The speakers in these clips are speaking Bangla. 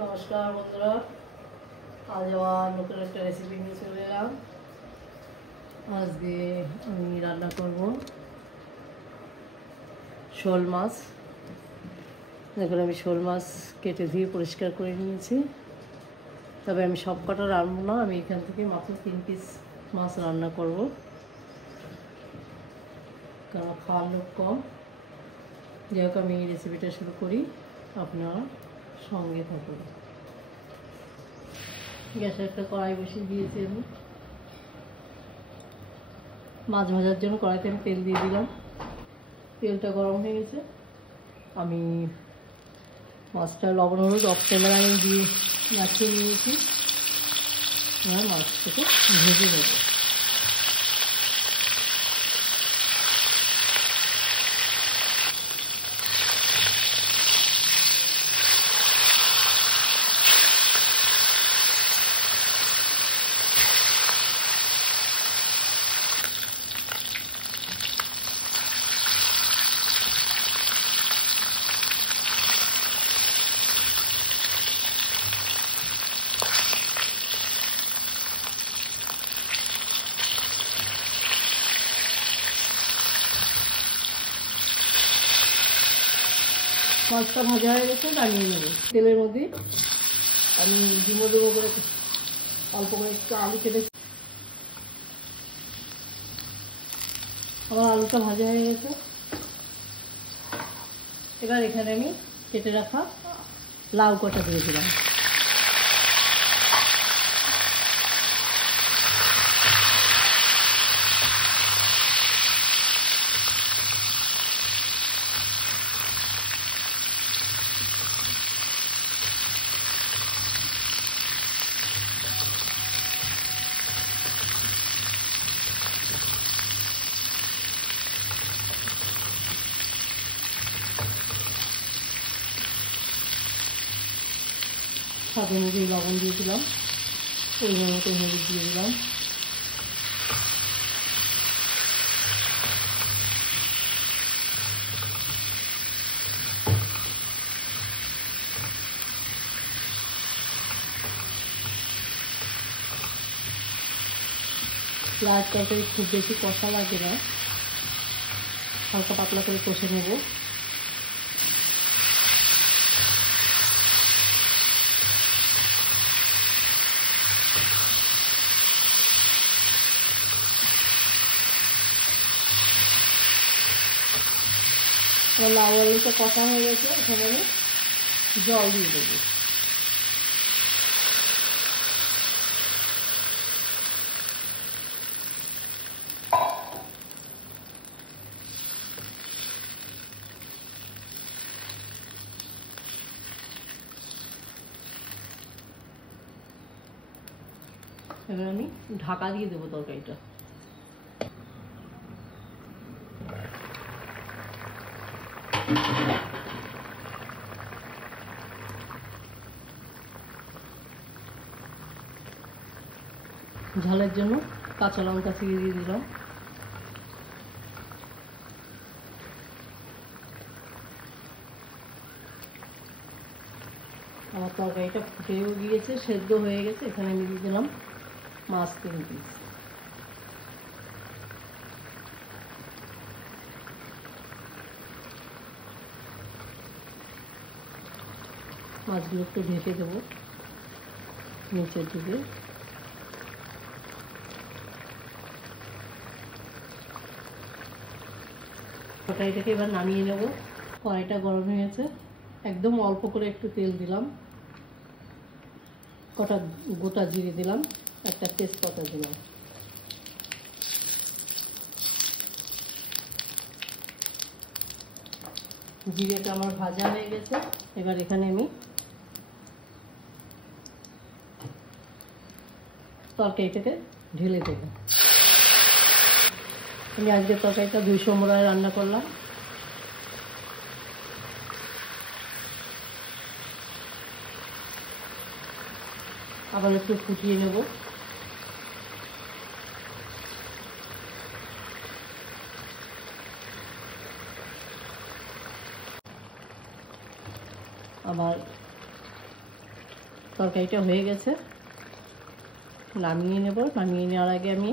নমস্কার বন্ধুরা, আজ আবার নতুন একটা রেসিপি নিয়ে চলে এলাম। আজকে আমি রান্না করব শোল মাছ। দেখুন, আমি শোল মাছ কেটে ধুয়ে পরিষ্কার করে নিয়েছি। তবে আমি সব কটা রান্না না, আমি এখান থেকে মাত্র 3 পিস মাছ রান্না করব, কারণ খাওয়ার লোক কম। যাই হোক, আমি এই রেসিপিটা শুরু করি, আপনারা সঙ্গে থাকুন। গ্যাসে একটা কড়াই বসিয়ে দিয়েছি আমি। মাছ ভাজার জন্য কড়াইতে আমি তেল দিয়ে দিলাম। তেলটা গরম হয়ে গেছে। আমি মাছটা লবণ হলুদ অফ ক্যামেরা আমি দিয়ে মাখিয়ে নিয়েছি। এবার মাছটাকে ভেজে নেব। মাছটা ভাজা হয়ে গেছে, নামিয়ে নেব। তেলের মধ্যে আমি ডিমো দেবো করে অল্প করে একটু আলু কেটে। আমার আলুটা ভাজা হয়ে গেছে। এবার এখানে আমি কেটে রাখা লাউ কটা দিয়ে দিলাম। স্বাদ অনুযায়ী লবণ দিয়ে দিলাম, পরিমাণ মতো হলুদ দিয়ে দিলাম। লাল তরকারি খুব বেশি কষা লাগে না, হালকা পাতলা করে কষে নেব। লাউ আলুটা কষা হয়ে গেছে, এখানে আমি জল দিয়ে দেবো। এবার আমি ঢাকা দিয়ে দেবো তরকারিটা। ঝালের জন্য কাঁচা লঙ্কা ছিঁড়ে দিয়ে দিলাম। আমার তরকারিটা ফুটেও গিয়েছে, সেদ্ধ হয়ে গেছে। এখানে আমি দিয়ে দিলাম মাছ 3 পিস। মাছগুলো একটু ঢেকে দেবো নিচের দিকে। তরকারিটাকে এবার নামিয়ে নেব। কড়াইটা গরম হয়ে গেছে, একদম অল্প করে একটু তেল দিলাম, কটা গোটা জিরে দিলাম, একটা তেজপাতা দিলাম। জিরেটা আমার ভাজা হয়ে গেছে। এবার এখানে আমি তরকারিটাকে ঢেলে দেবো। আমি আজকে তরকারিটা 200 মোড়ায় রান্না করলাম। আবার একটু ফুটিয়ে নেব। আবার তরকারিটা হয়ে গেছে, নামিয়ে নেব। নামিয়ে নেওয়ার আগে আমি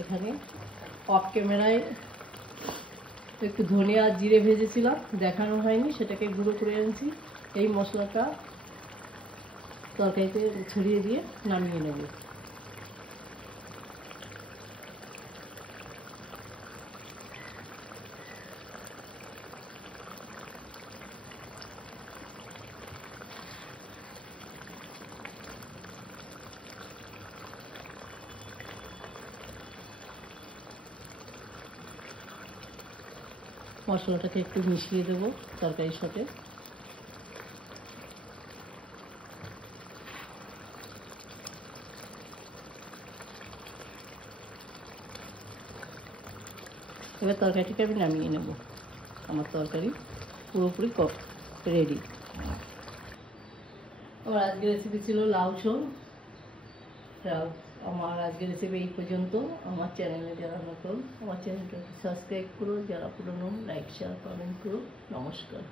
এখানে অফ ক্যামেরায় একটু ধনে আর জিরে ভেজেছিলাম, দেখানো হয়নি, সেটাকে গুঁড়ো করে আনছি। এই মশলাটা তরকারিতে ছড়িয়ে দিয়ে নামিয়ে নেব। মশলাটাকে একটু মিশিয়ে দেব তরকারির সাথে। এবার তরকারিটাকে আমি নামিয়ে নেব। আমার তরকারি পুরোপুরি রেডি। আমার আজকের রেসিপি ছিল লাউ ঝোল। আমার আজকের রেসিপি এই পর্যন্ত। আমার চ্যানেলে যারা নতুন, আমার চ্যানেলটাকে সাবস্ক্রাইব করো, যারা পুরনো লাইক শেয়ার কমেন্ট করো। নমস্কার।